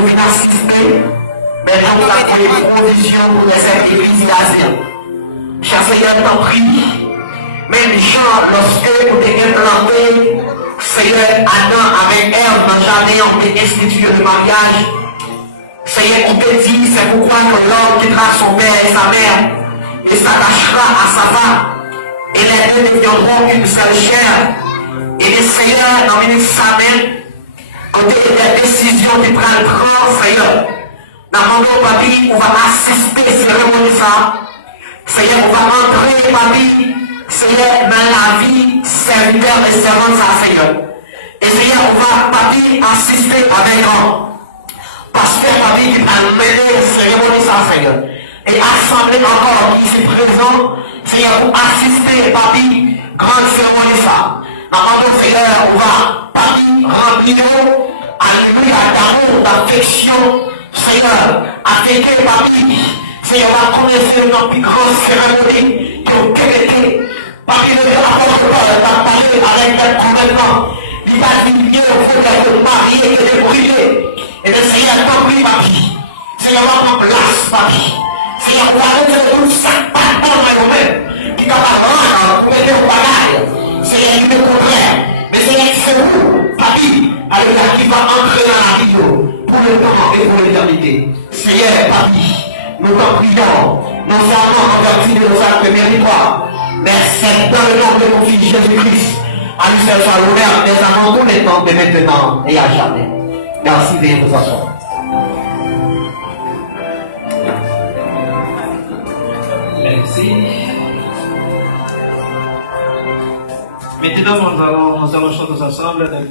nous venons assister, mais nous avons fait des provisions pour les églises d'Asie. Cher Seigneur, t'en prie, même Jean, lorsque vous avez planté, Seigneur, Adam avec Ève dans le jardin, on peut instituer le mariage. Seigneur, on te dit, c'est pourquoi que l'homme quittera son père et sa mère et s'attachera à sa femme. Et les deux deviendront une seule chair. Et le Seigneur, dans une semaine, côté des décisions qui prennent grand Seigneur, dans mon papi, on va assister à cette cérémonie. Seigneur, on va entrer, papi, Seigneur, dans la vie, serviteur et servante, Seigneur. Et Seigneur, on va, papi, assister avec un pasteur, papi, qui va mener la cérémonie, Seigneur. Et assembler encore qui est présent, Seigneur, pour assister, papi, grande cérémonie, ça. Dans Seigneur, on va, papi, remplir, alléluia, d'amour, d'affection, Seigneur, avec papi, Seigneur, on va connaître notre plus grande cérémonie qui est quelle papi, ne apporte pas, t'as parlé avec un complètement. Il va dire, mieux au faut d'être marié que de brûler. Et bien, Seigneur, t'en prie, papi. Seigneur, on va en place, papi. Seigneur, on va mettre tout ça, pas dans moi-même. Qui t'a pas rendre, pour mettre au bagage. Seigneur, il est contraire. Mais Seigneur, c'est vous, papi, alléluia, qui va entrer dans la vie pour le temps et pour l'éternité. Seigneur, papi, nous t'en prions, nous allons en vertu de nos actes méritoires. Mais c'est dans le nom de mon fils Jésus-Christ, à lui seul soit l'honneur, mais avant tous les temps, de maintenant et à jamais. Merci de vous asseoir. Merci. Maintenant, nous allons chanter ensemble.